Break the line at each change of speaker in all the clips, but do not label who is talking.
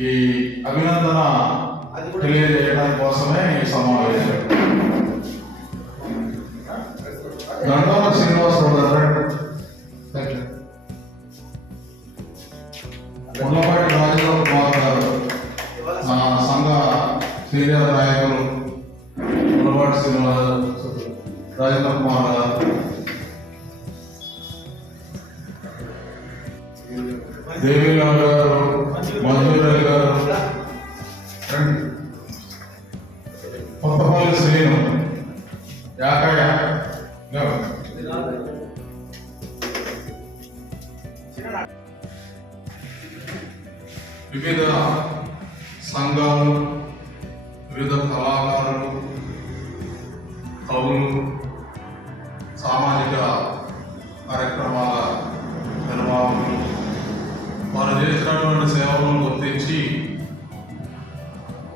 ఈ అభినందన తెలియజేయడం కోసమే ఈ సమావేశం. గంగాల శ్రీనివాసరావు గారు రాజేంద్ర కుమార్ గారు మా సంఘ సీనియర్ నాయకులు ఉన్నపాటి శ్రీనివాస్ రాజేంద్ర కుమార్ గారు. దేవి గారు മധുരക మన చేసినటువంటి సేవలను గుర్తించి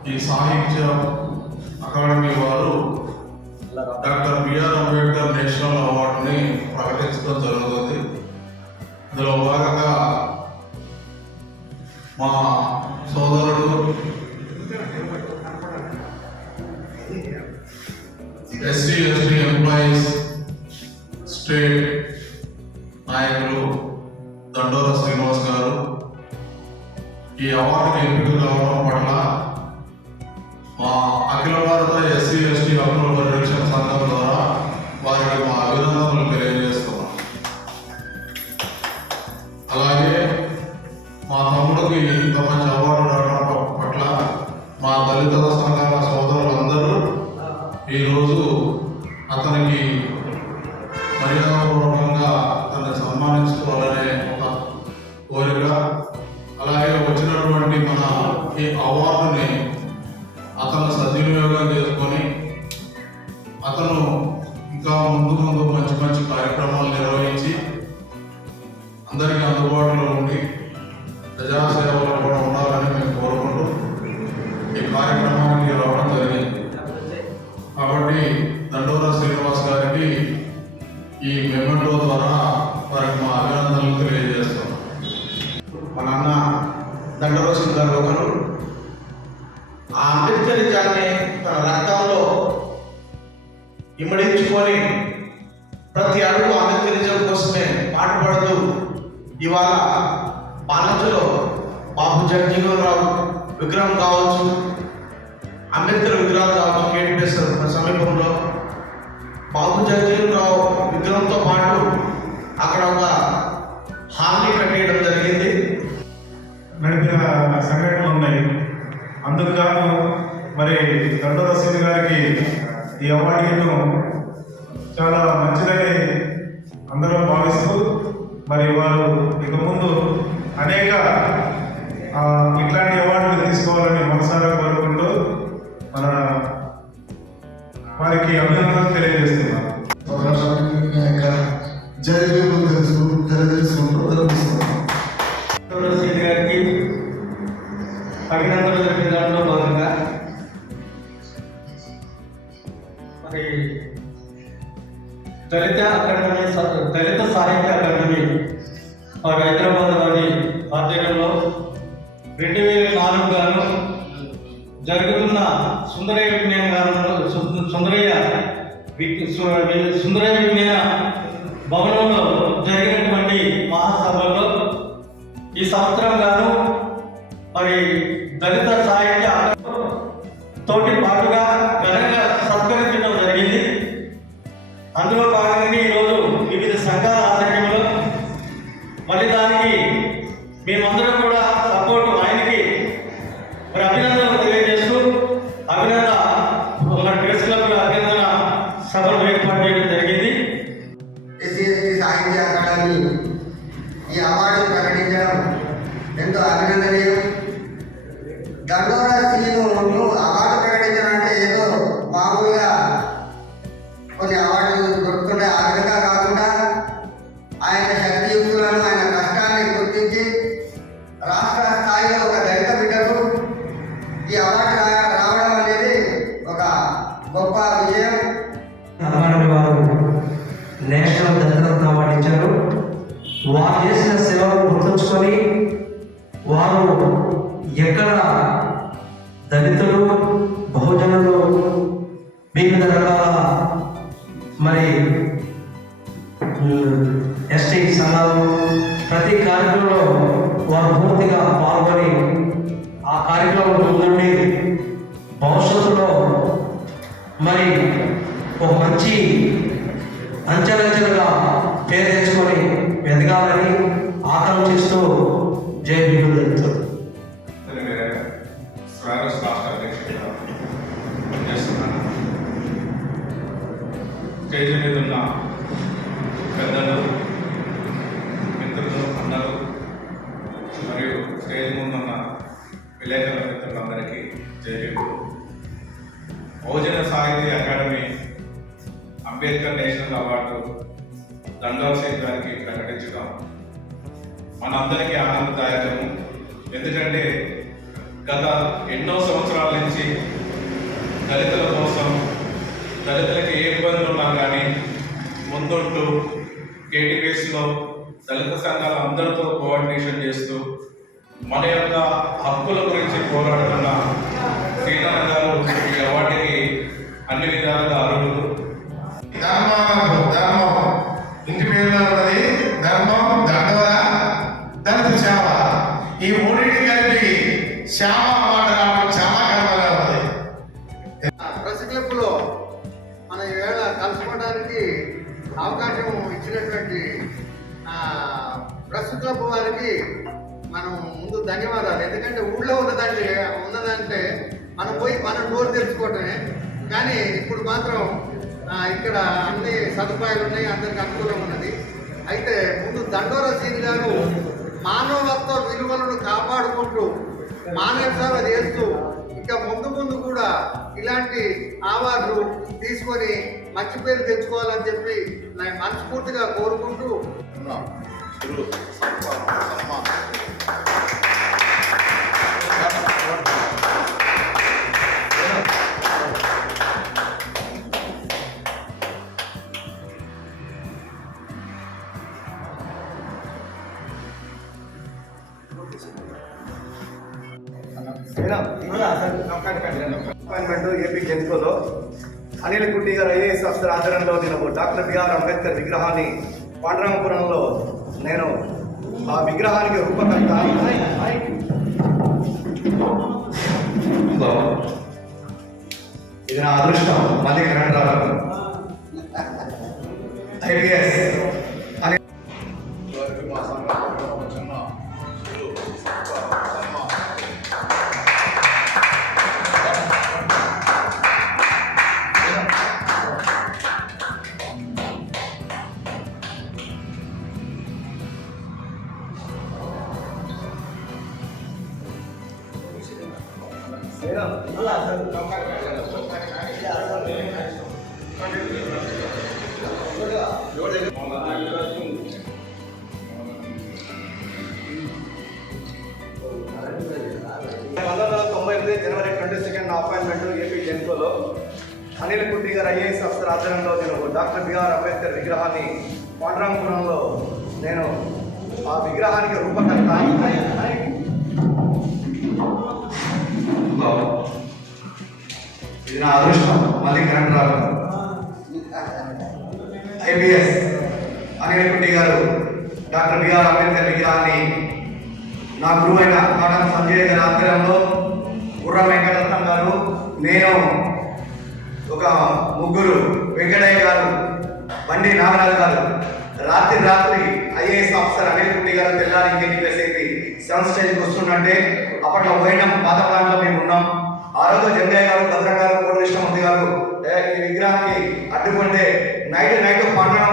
ఈ సాహిత్య అకాడమీ వారు డాక్టర్ బిఆర్ అంబేద్కర్ నేషనల్ అవార్డుని ప్రకటించడం జరుగుతుంది. ఇందులో భాగంగా మా సోదరుడు ఎస్సీ ఎస్టీ ఎంప్లాయీస్ స్టేట్ నాయకులు దండోర శ్రీనివాస్ గారు ఈ అవార్డుకి ఎంపిక కావడం పట్ల మా అఖిల భారత a award ఈ అవార్డును
చాలా మంచిదని అందరూ భావిస్తూ మరి వారు ఇక ముందు అనేక ఇట్లాంటి అవార్డులు తీసుకోవాలని మనసారా కోరుకుంటూ మన వారికి అభినందనలు తెలియజేస్తున్నాం.
తెలుసు
అభినందనలు సంవత్సరంలో జరిగినటువంటి మహాసభలో ఈ సంవత్సరం గాను మరి దళిత
ఎస్సీఎస్టీ సాహిత్య అకాడమీ ఈ అవార్డు ప్రకటించడం ఎంతో అభినందనీయం. దండోరా
నేషనల్ దత్తరత్న వాటించారు వారు అంచెలంచెలుగా పేరు తెచ్చుకొని ఎదగాలని ఆకాంక్షిస్తూ జై బిడ్డు
అంబేద్కర్ నేషనల్ అవార్డు దండోర్ సింగ్ గారికి ప్రకటించడం. మనందరికీ ఆనందదాయకము. ఎందుకంటే గత ఎన్నో సంవత్సరాల నుంచి దళితుల కోసం దళితులకి ఏ ఇబ్బందులు ఉన్నా కానీ ముందుంటూ కేటీపీఎస్లో దళిత సంఘాల అందరితో కోఆర్డినేషన్ చేస్తూ మన యొక్క హక్కుల గురించి పోరాడుతున్న సీతన్న గారు ఈ అవార్డుకి అన్ని విధాలుగా
ఇక్కడ అన్ని సదుపాయాలు ఉన్నాయి అందరికి అనుకూలం ఉన్నది. అయితే ముందు దండోర సీని గారు మానవత్వ విలువలను కాపాడుకుంటూ మానవ సేవ చేస్తూ ఇంకా ముందు ముందు కూడా ఇలాంటి అవార్డులు తీసుకొని మంచి పేరు తెచ్చుకోవాలని చెప్పి నేను మనస్ఫూర్తిగా కోరుకుంటూ ఉన్నాను
అపాయింట్మెంట్ ఏపీ జెన్కోలో అనిల్ కుట్టి గారు ఐఏఎస్ అఫ్సర్ ఆధ్వర్యంలో నేను డాక్టర్ బిఆర్ అంబేద్కర్ విగ్రహాన్ని పాండురామపురంలో నేను ఆ విగ్రహానికి రూపకర్త. ఇది నా అదృష్టం. మళ్ళీ grand IPS doctor BR Ambedkar విగ్రహాన్ని పాండురామపురంలో నేను ఆ విగ్రహానికి రూపకర్త ఇది నా అదృష్టం మళ్ళీ కరెంట్ రావడం. ఐపీఎస్ అనిల్ రెడ్డి గారు డాక్టర్ బిఆర్ అంబేద్కర్ విగ్రహాన్ని నా గురువైన కాటం సంజయ్ గారి ఆధ్వర్యంలో గుర్రం వెంకటరత్నం గారు నేను ఒక ముగ్గురు వెంకటయ్య గారు బండి నాగరాజు గారు రాత్రి రాత్రి ఐఏఎస్ ఆఫీసర్ అనిల్ కుట్టి గారు తెల్లారి ఇంటికి వేసేసి సెవెన్ స్టేజ్కి వస్తుందంటే అప్పట్లో పోయినాం పాత ప్లాన్లో మేము ఉన్నాం. ఆ రోజు జంగయ్య గారు భద్రం గారు కోటకృష్ణమూర్తి గారు ఈ విగ్రహానికి అడ్డుకుంటే నైట్ నైట్ పాండవపురం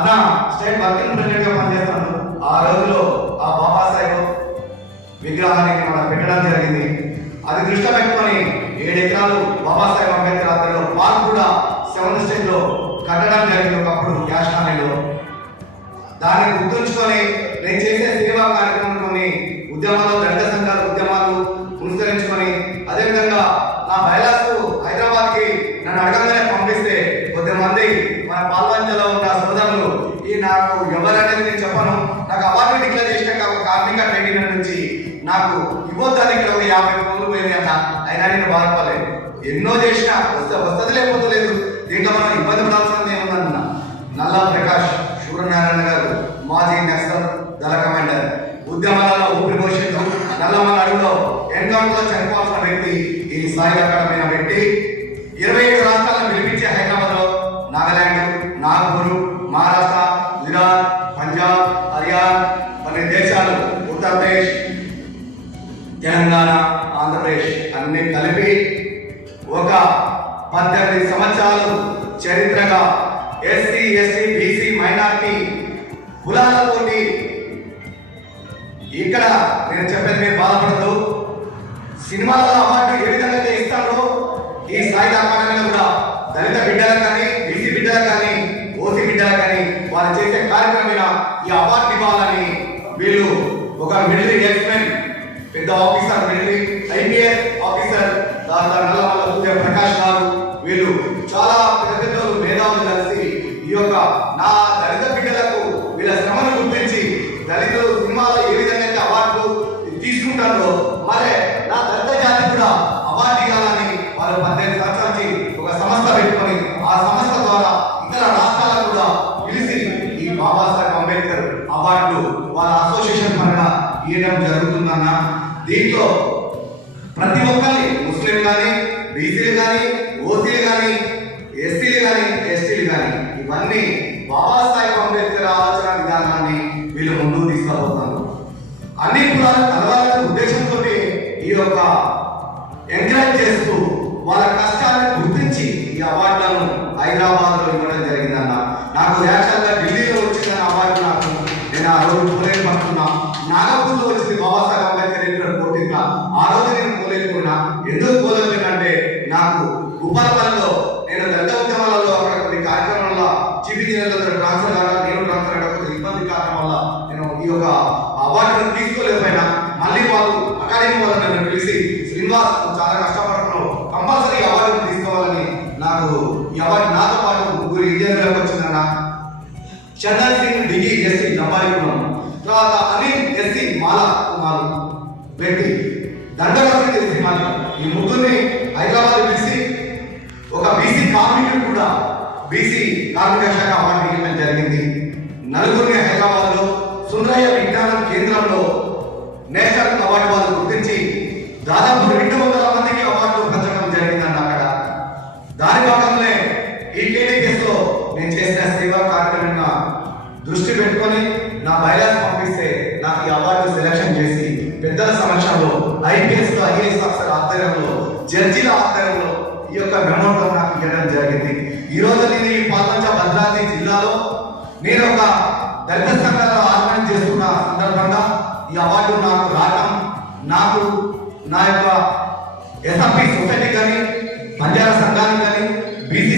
అన్న స్టేట్ వర్కింగ్ ప్రెసిడెంట్గా పనిచేస్తున్నాను ఆ రోజులో ఆ బాబాసాహెబ్ విగ్రహానికి మనం పెట్టడం జరిగింది. అది దృష్టిలో పెట్టుకొని ఏడు ఎకరాలు బాబాసాహెబ్ అంబేద్కర్ ఆధ్వర్యంలో పార్క్ కూడా సెవెన్ స్టేట్లో కట్టడం జరిగింది ఒకప్పుడు క్యాష్ కాలనీలో దాన్ని గుర్తుంచుకొని నేను చేసే సేవా కార్యక్రమంలోని ఉద్యమాలు దళిత సంఘాల ఉద్యమాలు పురస్కరించుకొని అదేవిధంగా నా బయలాస్ హైదరాబాద్కి నన్ను అడగగానే పంపిస్తే కొద్దిమంది మన పాల్వంచలో ఉన్న సోదరులు ఈ నాకు ఎవరనేది నేను చెప్పను. నాకు అవార్డు డిక్లేర్ చేసినాక ఒక కార్మిక ట్రైనింగ్ నుంచి నాకు ఇవ్వద్దని ఇక్కడ ఒక యాభై రోజులు పోయింది అన్న. అయినా నేను బాధపడలేదు. ఎన్నో చేసినా వస్తే వస్తుంది లేకపోతే లేదు దీంట్లో మనం ఇబ్బంది పడాల్సింది ఏముందన్న? నల్లా ప్రకాష్ సూర్యనారాయణ గారు మాజీ నక్సల్ దళ కమాండర్ ఉద్యమాలలో ఊపిరి పోషించు నల్లమ్మ అడుగులో ఎన్కౌంటర్లో చనిపోవాల్సిన వ్యక్తి ఈ సాయి అకాడమీ మీరు బాధపడద్దు సినిమాలలో అవార్డు ఏ విధంగా అయితే ఇస్తారో ఈ సాయుధ అకాడమీలో కూడా దళిత బిడ్డలకు కానీ బీసీ బిడ్డలకు కానీ ఓసీ బిడ్డలకు కానీ వారు చేసే కార్యక్రమమైన ఈ అవార్డు ఇవ్వాలని వీళ్ళు ఒక మిలిటరీ ఎక్స్మెన్ పెద్ద ఆఫీసర్ మిలిటరీ ఐపీఎస్ ఆఫీసర్ దాని నల్లమల్ల సూర్య ప్రకాష్ గారు వీళ్ళు చాలా పెద్ద పెద్ద మేధావులు కలిసి ఈ యొక్క నా దళిత బిడ్డలకు వీళ్ళ శ్రమను గుర్తించి దళితులు సినిమాలో ఏ విధంగా అయితే అవార్డు తీసుకుంటారో మరి నా దళిత జాతి కూడా అవార్డు ఇవ్వాలని వారు పద్దెనిమిది సంవత్సరాల నుంచి ఒక సంస్థ పెట్టుకొని ఆ సంస్థ ద్వారా ఇతర రాష్ట్రాలకు కూడా పిలిచి ఈ బాబాసాహెబ్ అంబేద్కర్ అవార్డులు వాళ్ళ అసోసియేషన్ పరంగా ఇవ్వడం జరుగుతుందన్న దీంట్లో ప్రతి ఒక్కరిని ముస్లిం కానీ బీసీలు కానీ ఓసీలు కానీ ఎస్సీలు కానీ ఎస్టీలు కానీ ఇవన్నీ బాబాసాహెబ్ అంబేద్కర్ ఆలోచన విధానాన్ని వీళ్ళు ముందుకు తీసుకుపోతారు అన్ని కులాలు కలవాలనే ఉద్దేశంతో ఈ యొక్క ఎంకరేజ్ చేస్తూ వాళ్ళ కష్టాన్ని గుర్తించి ఈ అవార్డులను హైదరాబాద్లో ఇవ్వడం జరిగిందన్న. నాకు యాక్చువల్గా ఢిల్లీ వచ్చిందన్న అవార్డు నాకు నేను ఆ రోజు పోలేని పడుతున్నా నాగపూర్లో వచ్చింది బాబాసాహెబ్ అంబేద్కర్ ఇంటర్ పోటీగా ఆ రోజు నేను పోలేకున్నా ఎందుకు పోలేకపోయినంటే నాకు ఉపాలపల్లిలో నేను దళిత ఉద్యమాలలో అక్కడ కొన్ని కార్యక్రమాల చీఫ్ ఇంజనీర్లతో ట్రాన్స్ఫర్ కావడం నేను ట్రాన్స్ఫర్ అవ్వడం కొంచెం ఇబ్బంది కారణం వల్ల నేను ఈ యొక్క అవార్డును తీసుకోలేకపోయినా మళ్ళీ వాళ్ళు అకాడమీ వాళ్ళు నన్ను పిలిచి శ్రీనివాస్ నువ్వు చాలా కష్టపడుతున్నావు కంపల్సరీ అవార్డును తీసుకోవాలని ఎవరి నాతో పాటు ముగ్గురు ఇంజనీర్లకు వచ్చిందన్న? చందన్ సింగ్ డిగి ఎస్సీ నంబారికులం తర్వాత అనిల్ ఎస్సీ మాల కుమార్ రెడ్డి దండరాజు ఎస్సీ మాల ఈ ముగ్గురిని హైదరాబాద్ పిలిచి ఒక బీసీ కార్మికుడు కూడా బీసీ కార్మిక శాఖ అవార్డు దాని భాగంలోనే ఈ కేటీపీఎస్ నేను చేసిన సేవా కార్యక్రమంగా దృష్టి పెట్టుకొని నా బయలాస్ పంపిస్తే నాకు ఈ అవార్డు సెలక్షన్ చేసి పెద్దల సమక్షంలో ఐపీఎస్ ఐఏఎస్ ఆఫీసర్ ఆధ్వర్యంలో జడ్జిల ఆధ్వర్యంలో ఈ యొక్క మెమోటో నాకు ఇవ్వడం జరిగింది. ఈ రోజు నేను ఈ పాల్వంచ భద్రాద్రి జిల్లాలో నేను ఒక దళిత సంఘాలలో ఆహ్వానం చేస్తున్న సందర్భంగా ఈ అవార్డు నాకు రావడం నాకు నా యొక్క ఎస్ఎఫ్పి సొసైటీ కానీ బంజారా సంఘానికి కానీ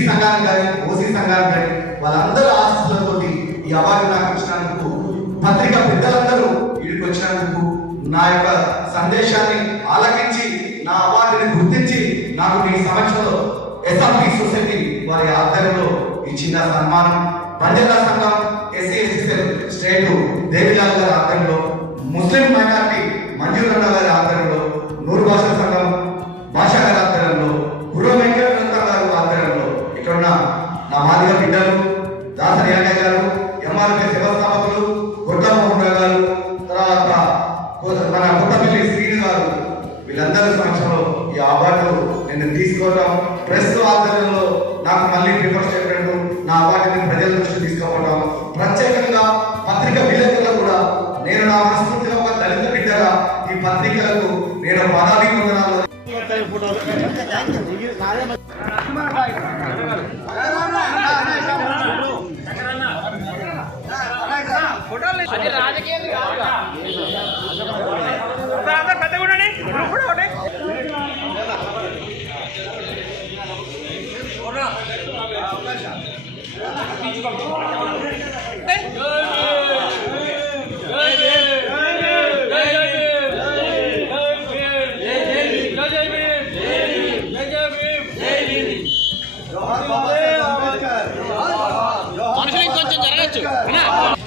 సంఘానికి కానీ ఓసీ సంఘానికి కానీ వాళ్ళందరూ ఆశీస్సులతో ఈ అవార్డు నాకు వచ్చినందుకు పత్రిక పెద్దలందరూ వీడికి వచ్చినందుకు నా యొక్క సందేశాన్ని ఆలకించి నా అవార్డుని గుర్తించి నాకు మీ సమక్షంలో ఎస్ఎంపి సొసైటీ వారి ఆధ్వర్యంలో ఇచ్చిన సన్మానం బంజారా సంఘం ఎస్సీ ఎస్సీ స్టేట్ దేవిలాల్ గారి ఆధ్వర్యంలో ముస్లిం మైనార్ 来，来，来，来，来，来，来，来，
来，మనుషులు ఇంకొంచెం జరగచ్చు